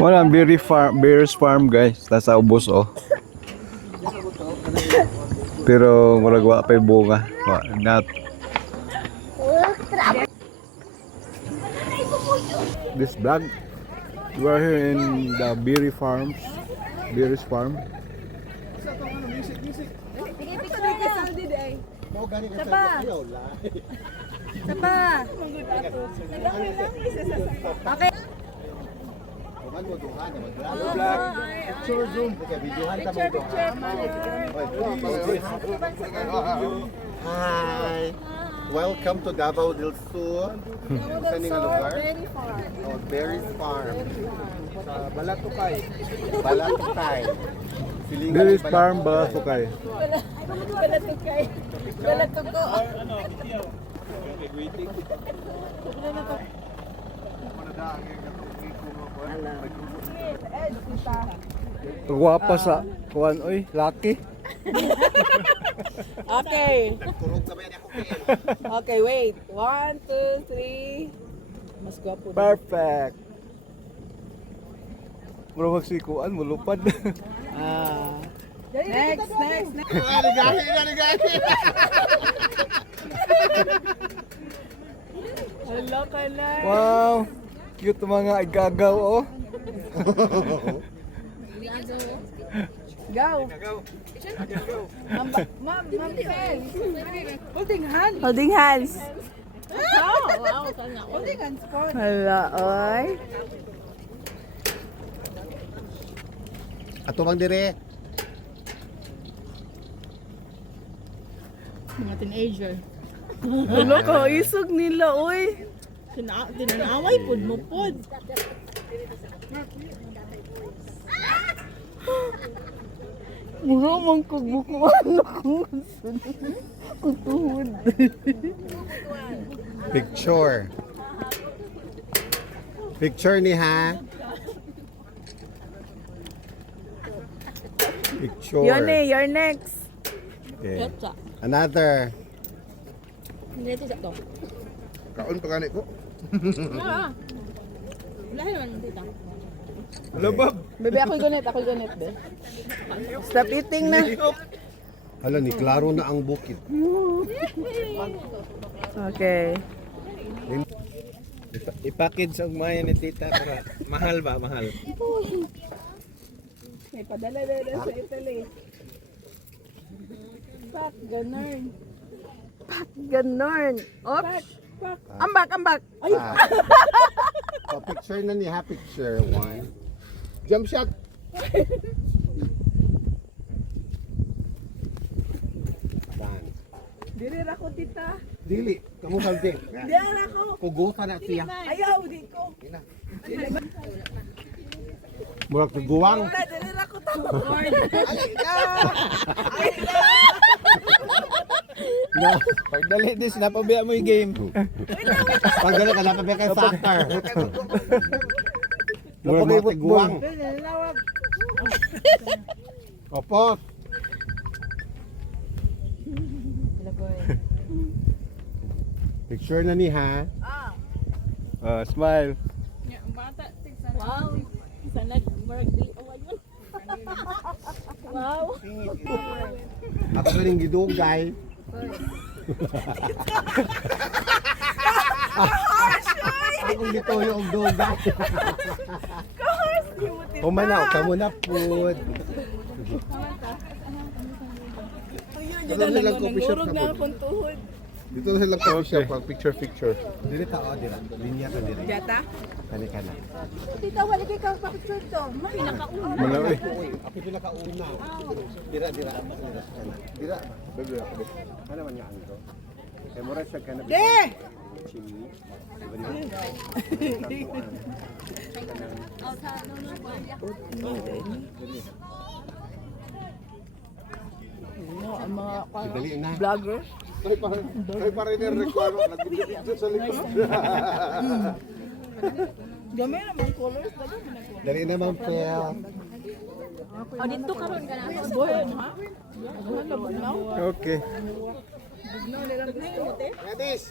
Wala, Bears Farm guys. Nasa ubos oh. Pero wala pa yung bunga. Not. This vlog, we are here in the Bears Farm. Sapa. Okay. Hi. Welcome to Davao del Sur. Saan nga lugar? Oh, Berries Farm. Sa Balatukay. Bears Farm, Balatukay. Balatuko. Guwapa sa kuan oy, lucky. Okay. Okay, wait. 1, 2, 3. Mas gwapo. Perfect. Mura magsikuan, mulupad. Next. Hello ka na. Wow! Cute mga igagaw oh. Go. Ma'am, Holding hands. Wow, sana. Holding hands po. Hala, oy. Ato bang dire? Mga teenager. Hello ka, isog nila, oy. Tinanaway pod mo pod. Mura man ko bukuan ako. Kutuhod. Picture ni ha. Picture. Yone, you're next. Okay. Yatsa. Another. Hindi ito sa to. Kaon pa gani ko. Ah. Wala naman dito. Labab. Bebe, ako'y ganit, be. Stop eating na. Hala ni klaro na ang bukid. Okay. Ipakid sa maya ni tita para mahal ba, mahal. May padala sa Italy. Pak, ganon. Oops. Ambak. Ay. Oh, picture na ni ha, picture. One. Jump shot. Done. Diri ra ko, tita. Dili, kamu saldi. Diri ra ko. Kugutan na siya. Ayaw, di ko. Murag tuguwang. Wala, diri ra ko tao. No. Pagdali din, sinapabiya mo yung game. Pag gano'n ka napabi kay soccer. Murag mga tiguwang. Opo. Picture na ni ha. Smile. Wow. Sana marag di away yun. Wow. Ako galing gidugay. Akong dito yung dugay. Humanaw ka muna food. Dito na lang coffee shop na po. Dito na lang coffee shop pag picture. Dili ta o dira. Linya ta dira. Gata? Kani kana. Tita, wala kay ka pa-picture to. Malawi. Ako pinakauna. Dira. Dira. Bebe ako. Ano man yang angko? Kay mura sa kana. De! Chini. Ang mga Dali na. vlogger. Ay para ni reklamo nagbi-video sa likod. Gamay naman colors. Dali na mang pel. O dito karon ka na. Boy, ha? Ano ba na? Okay. Medis.